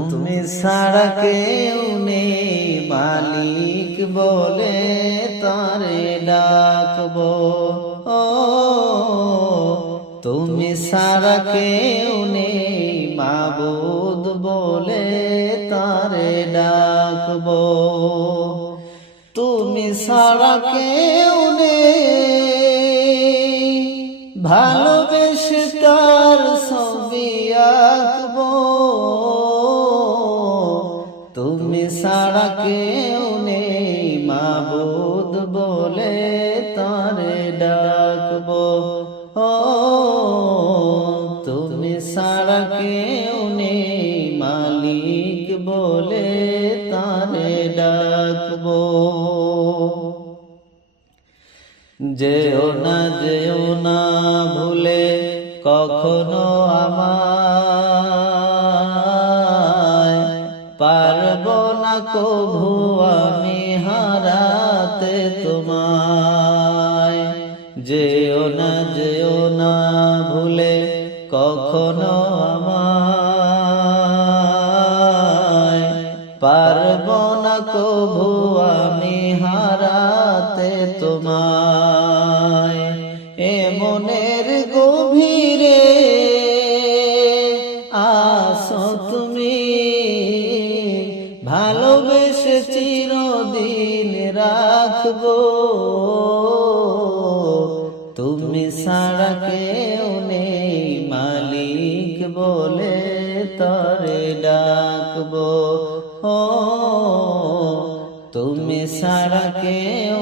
তুমি ছাড়া কেউ নেই মালিক বলে তারে ডাকবো। ও তুমি ছাড়া কেউ নেই মাবুদ বলে তারে ডাকবো। তুমি ছাড়া কেউ নেই ভালোবেসে তার ছবি আঁকবো। তুমি ছাড়া কেউ নেই মাবুদ বলে তারে ডাকবো। ও তুমি ছাড়া কেউ নেই মালিক বলে তারে ডাকবো। যেও না ভুলে কখনো আমায়, পারবো না কভু আমি হারাতে তোমায়। যেও না ভুলে কখনো আমায়, পারবো না কভু আমি হারাতে তোমায়। এ মনের গভীরে আসো তুমি, ভালোবেসে চিরদিন রাখবো। তুমি ছাড়া কেউ নেই মালিক বলে তারে ডাকবো। ও তুমি ছাড়া কেউ